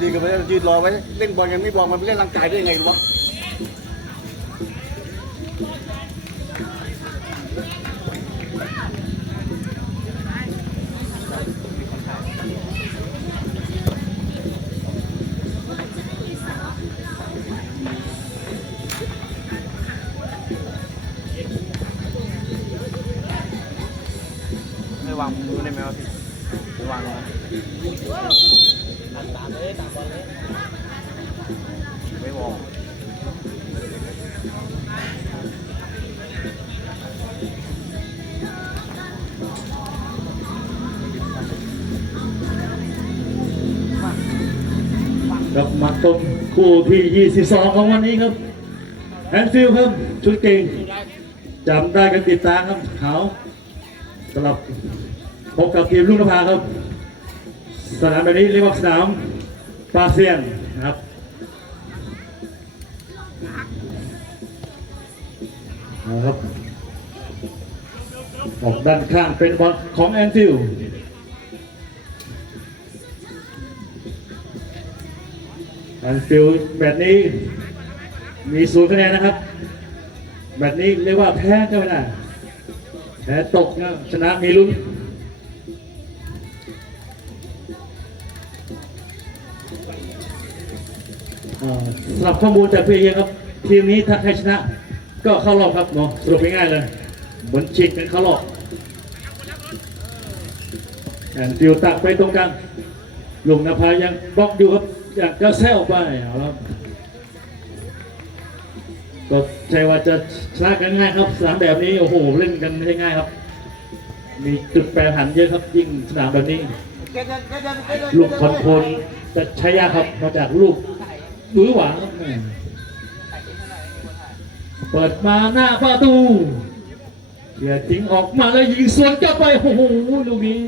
ดีกับไปแล้วยืนรอไว้เล่นบอลกันไม่บอกมันไปเล่นร่างกายได้ยังไงวะ มือได้ไหมวะพี่ไม่วางไม่วางกับมาต้มคู่ที่ 22 ของวันนี้ครับแอนฟิลครับ ชุดเก่งจำได้กันติดตามครับ เขาสำหรับ พบกับทีมลูกนภาครับ สนามแบบนี้เรียกว่าสนามปาเซียนนะครับเอาครับออกด้านข้างเป็นบอลของแอนฟิลแอนฟิลแบบนี้มีศูนย์คะแนนนะครับ แบบนี้เรียกว่าแพ้ก็ไม่ได้แพ้ตกนะชนะมีลุ้น สำหรับข้อมูลจากพี่เองครับทีมนี้ถ้าใครชนะ ก็เข้ารอบครับเนาะสรุปง่ายๆเลยเหมือนชิงกันเข้ารอบแอนฟิลด์ตักไปตรงกลางลุงนภายังบล็อกอยู่ครับอยากจะแซวไปเอาละก็ใช่ว่าจะชนะกันง่ายครับสนามแบบนี้โอ้โหเล่นกันไม่ใช่ง่ายครับ มีจุดแปรผันเยอะครับยิ่งสนามแบบนี้ลูกคอนโทรลจะใช้ยากครับมาจากลูก มือหวางครับแม่เปิดมาหน้าประตูเกียร์ทิ้งออกมาแล้วยิงสวนกลับไปโอ้โหลูกนี้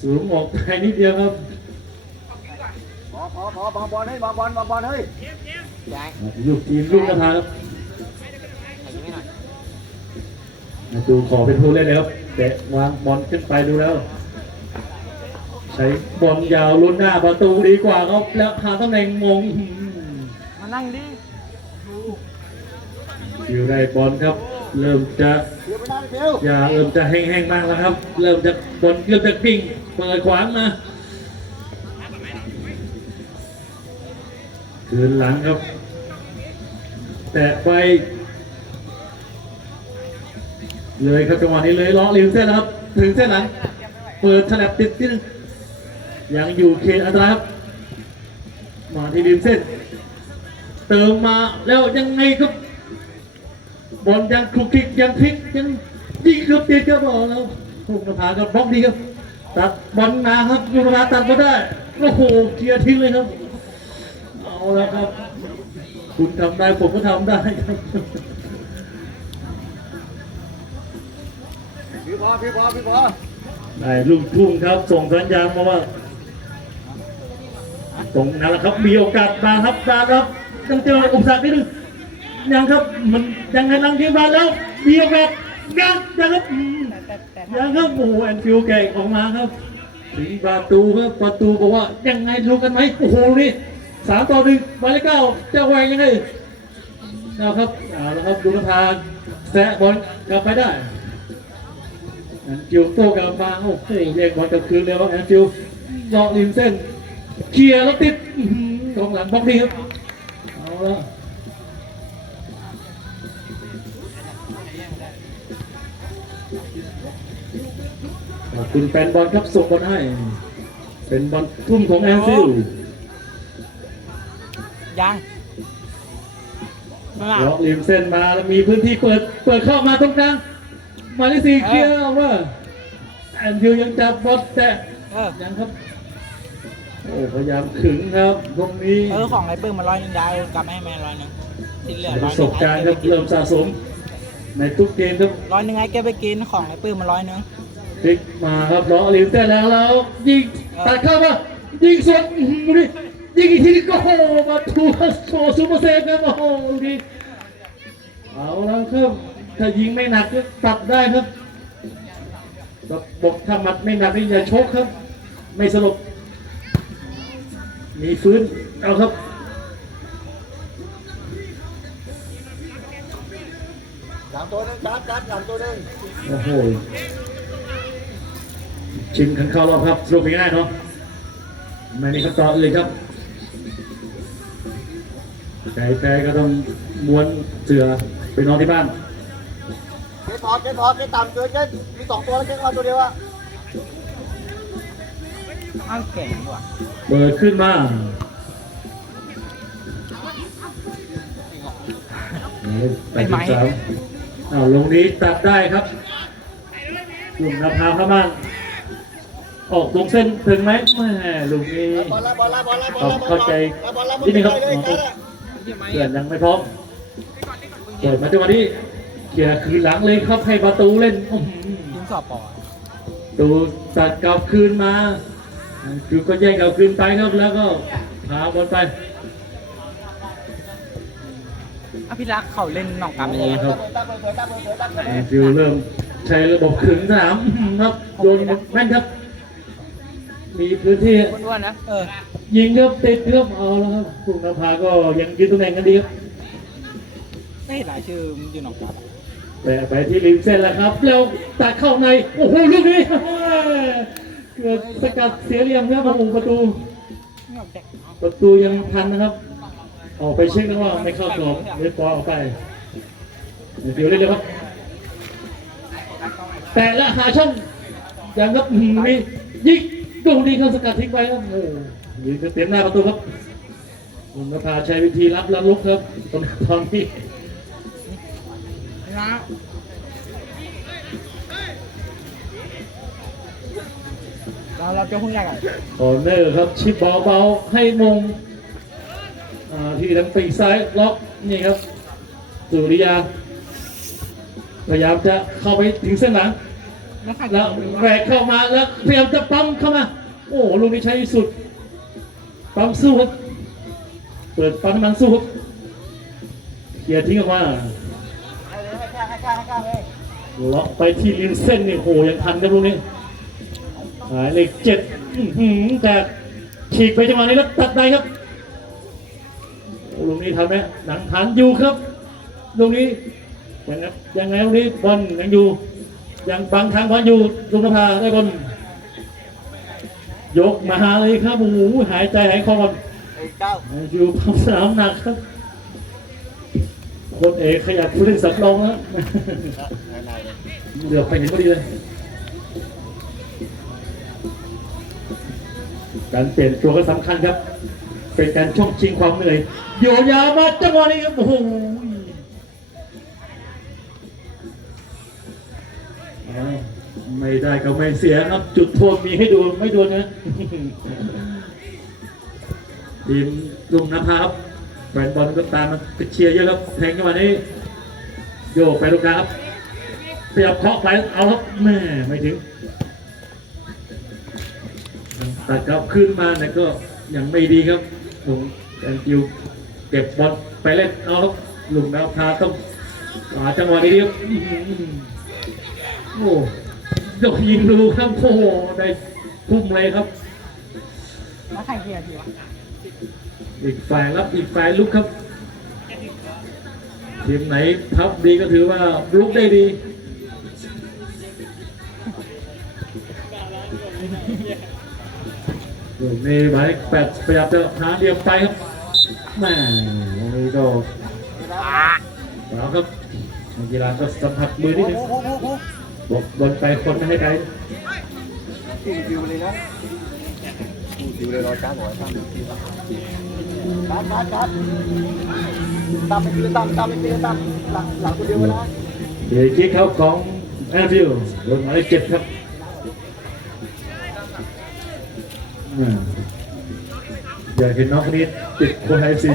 สูงออกไปนิดเดียวครับพอพอพอบังบอลให้บังบอลบังบอลเฮ้ยลูกทีมลูกกระทาครับมาดูขอเป็นผู้เล่นเลยครับเตะวางบอลขึ้นไปดูแล้ว ใช้บอลยาวลุ้นหน้าประตูดีกว่าครับแล้วหาตำแหน่งมงมา นั่งดิอยู่ได้บอลครับ เริ่มจะเดี๋ยวไปหน้าไปเบลอย่าเริ่มจะแห้งๆมากแล้วครับ เริ่มจะบอลเริ่มจะกิ้งเปิดขวางมาคืนหลังครับ แตะไป เลยครับจังหวะนี้เลยล้อริมเส้นครับ ถึงเส้นหลัง เปิดฉลับติดที่ยังอยู่เขตอันตรายครับมาที่ริมเส้น เติมมาแล้วยังไงครับบอลยังคลุกคลิกยังพลิกยังยิงเกือบติดครับบอลแล้วภูมิภากับบล็อกดีครับตัดบอลมาครับยูราตัดมาได้โอ้โหเคลียร์ทิ้งเลยครับ เอาแล้วครับ คุณทำได้ผมก็ทำได้ครับพี่พอพี่พอพี่พอได้ลูกทุ่งครับ ส่งสัญญาณมาว่าตรงนั้นแหละครับมีโอกาสมาครับมาครับ ต้องเจออุปสรรคนิดนึงยังครับมันยังไงนั่งที่บ้านแล้วมีโอกาสยังยังครับอืมยังครับโอ้โหแอนฟิลแก่ออกมาครับถึงประตูครับประตูบอกว่ายังไงรู้กันไหมโอ้โหนี่สามต่อหนึ่งมาเลขเก้าจะแหวงยังไงนะครับเอาละครับดูกระพานแซะบอลกลับไปได้แอนฟิลโต้กลับมาโอ้โหเรียกบอลกลับคืนเลยว่าแอนฟิลเลาะริมเส้นเคลียร์แล้วติดอื้อหือกองหลังบล็อกดีครับ เอาละขอบคุณแฟนบอลครับส่งบอลให้ เป็นบอลทุ่มของแอนฟิลยังมาเลาะริมเส้นมาแล้วมีพื้นที่เปิดเปิดเข้ามาตรงกลางหมายเลขสี่เคลียร์ออกมาแอนฟิลยังจับบอลแต่เออยังครับ โอ้พยายามขึงครับตรงนี้เออของไอ้ปื้มมาร้อยหนึงได้กลับมาให้แม่ร้อยหนึงที่เหลือปร้อระยหสนึงบการณ์ครับเริ่มสะสม ในทุกเกมครับร้อยหนึงไอ้แกไปกินของไอ้ปื้มมาร้อยหนึงพลิกมาครับล้อลิวเต้นแล้วแล้วยิงตัดเข้ามายิงสวนอื้อหือดูดิยิงอีกทีนึงก็โอ้โหมาถูกโชว์ซูเปอร์เซฟครับโอ้โหดูดิเอาแล้วครับถ้ายิงไม่หนักก็ตัดได้ครับก็บอกถ้ามัดไม่หนักนี่อย่าชกครับ ไม่สลบ มีฟื้น เอาครับ หลังตัวหนึงจัดจัดหลังตัวหนึงโอ้โห ชิงขันเข้ารอบครับสรุปง่ายๆเนาะไม่มีคำตอบเลยครับใจแพ้ก็ต้องม้วนเสือไปนอนที่บ้าน เจ๊ถอดเจ๊ถอดเจ๊ต่ำเกินเจ๊มีสองตัวแล้วเจ๊เอาตัวเดียวอะ เอาแก่งว่ะเปิดขึ้นมาไปถึงสามอ้าวลงนี้ตัดได้ครับกลุ่มนภาพม่านออกตรงเส้นถึงไหมแม่ลูกนี้บอลละบอลละบอลละบอลต้อละงเข้าใจบอลละบอลนิดนึงครับเลยจัดอะเพื่อนยังไม่พร้อมเปิดมาจังหวะนี้เขี่ยคืนหลังเลยครับให้ประตูเล่นอื้อหือยิงสอบปอดตูตัดกลับคืนมา คือก็แย่งกลับคืนไปครับแล้วก็พาบอลไปอภิรักษ์เขาเล่นนอกกรรมยังไงครับตั้งเลยเปิดตั้งเลยเปิดตั้งเลยแอนฟิลเริ่มใช้ระบบขึงสนามครับโยนแม่นครับ มีพื้นที่อ้วนๆนะเออยิงครับติดครับเอาแล้วครับกรุงนภาก็ยังยืนตำแหน่งกันดีครับไม่เห็นหลายชื่อมันอยู่หนองกรรมแต่ไปที่ริมเส้นแล้วครับแล้วตัดเข้าในโอ้โหลูกนี้ เกิดสกัดเสียเหลี่ยมครับโอ้โหประตู ประตูยังทันนะครับ ออกไปเช็คนะว่าไม่เข้ากรอบเรียบร้อยออกไป เดี๋ยวเล่นเลยครับแต่ละหาช่องย่างครับหือมียิงดวงดีเข้าสกัดทิ้งไปครับโอ้ยิงเต็มหน้าประตูครับคุณนภาใช้วิธีรับแล้วลุกครับตอนตอน เราเราจะหุ้นยากอะคอร์เนอร์ครับชิปเบาๆให้มงอ่าที่ทางปีกซ้ายล็อกนี่ครับสุริยาพยายามจะเข้าไปถึงเส้นหลังแล้วใครแล้วแหวกเข้ามาแล้วพยายามจะปั๊มเข้ามา โอ้ลูกนี้ใช้สุดปั๊มสู้ครับเปิดปั๊มน้ำมันสู้ครับเคลียร์ทิ้งออกมาให้เลยให้ข้างให้ข้างให้ข้างเลยล็อกไปที่ริมเส้นนี่โหยังทันครับลูกนี้ หมายเลขเจ็ดอื้อหือแต่ฉีกไปจังหวะนี้แล้วตัดได้ครับโอ้ลูกนี้ทันไหมหนังทันอยู่ครับลูกนี้ยังไงยังไงลูกนี้บอลยังอยู่ ยังบังทางบอลอยู่ลุงนภาได้บอลยกมาเลยครับโอ้โหหายใจหายคอก่อนไอ้เก้าอยู่พังสนามหนักครับโคนเอกขยับผู้เล่นสำรองแล้วเหลือบไปเห็นพอดีเลย การเปลี่ยนตัวก็สำคัญครับ เป็นการช่วงชิงความเหนื่อย โยยามาจังหวะนี้ครับโอ้โหไม่ได้ก็ไม่เสียครับ จุดโทษมีให้ดูไม่โดนนะทีมลุงนภาครับแฟนบอลก็ตามมาเชียร์เยอะครับแทงจังหวะนี้ โยกไปลูกครับเสียบเคาะไปเอาครับแม่ไม่ถึง ตัดกลับขึ้นมาแต่ก็ยังไม่ดีครับผมแอนจิวเก็บบอลไปเล่นเอาครับลุงดาวพาต้องหาจังหวะดีๆครับอื้อหือโอ้ยกยิงดูครับโอ้โหได้พุ่มเลยครับแล้วใครเฮียทีวะอีกฝ่ายรับอีกฝ่ายลุกครับทีมไหนพับดีก็ถือว่าลุกได้ดี นี้หมายเลขแปดพยายามจะหาเหลี่ยมไปครับแม่วันนี้ก็เอาครับนักกีฬาก็สัมผัสมือนิดนึงบอกบอลไปคนไม่ให้ไปฟิวฟิวเลยนะฟิวเลยรอจ้าบอกว่าจ้าฟิวตามตามตามตามไปฟิวตามตามไปฟิวตามหลังหลังตัวเดียวนะเดี๋ยวคิกเขาของแอนฟิลด์โดนหมายเลขเจ็ดครับ อ่าอยากเห็นน้องคนนี้ติดคนไทยสิ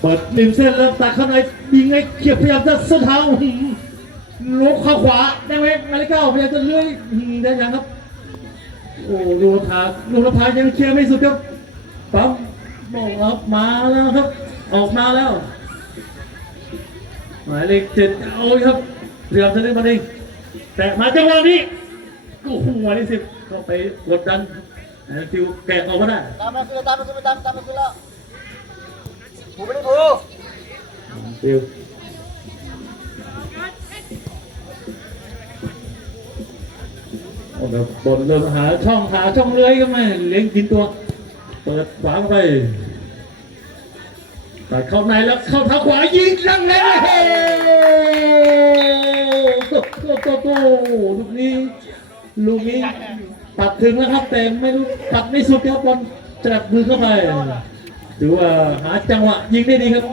เปิดริมเส้นแล้วตัดเข้าในยิงไอ้เขียบพยายามจะส้นเท้าอื้อหือลกข้าขวาได้ไหมหมายเลขเก้าพยายามจะเลื่อยได้ยังครับ โอ้ลูกพาลูกพายังเคลียร์ไม่สุดครับปั๊มบอกครับมาแล้วครับ ออกมาแล้วหมายเลขเจ็ดเอาเลยครับเรียมจะเล่นมาเองแต่มาจังหวะนี้โอ้โหหมายเลขสิบเข้าไปกดดัน ฟิวแกะออกมาได้ตามมาคือตามมาคือตามตามมาคือแล้วผูไม่ได้ผูฟิวโอ้แบบบนเริ่มหาช่องหาช่องเลื้อยก็ไม่เลี้ยงกินตัว เปิดขวาเข้าไปตัดเข้าในแล้วเข้าเท้าขวายิงจังเลยเฮ้โตโตโตโตลูกนี้ลูกนี้ ตัดถึงแล้วครับแต่ไม่รู้ตัดไม่สุดครับบอลจับมือเข้าไปถือว่าหาจังหวะยิงได้ดีครับ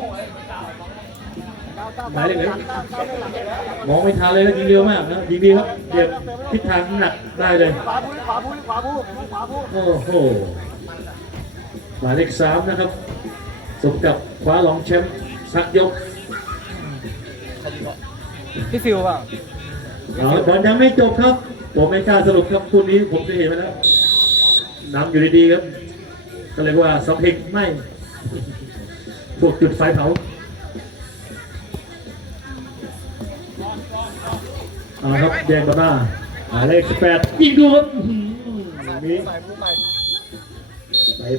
หมายเลขไหนตามตามในหลังเลยนะมองไม่ทันเลยนะยิงเร็วมากนะยิงดีครับเดียบทิศทางน้ำหนักได้เลยขวาผูขวาผูขวาผูขวาผูโอ้โหหมายเลขสามนะครับสมกับคว้ารองแชมป์สักยกพี่ฟิวเปล่าเอาบอลยังไม่จบครับ ผมไม่กล้าสรุปครับคู่นี้ผมจะเห็นไปแล้วนำอยู่ดีๆครับ ก็เลยว่าสำเพ็งไม่พวกจุดไฟเผาเอาครับแดงบาหน้าหมายเลขแปดยิงดูครับมีใหม่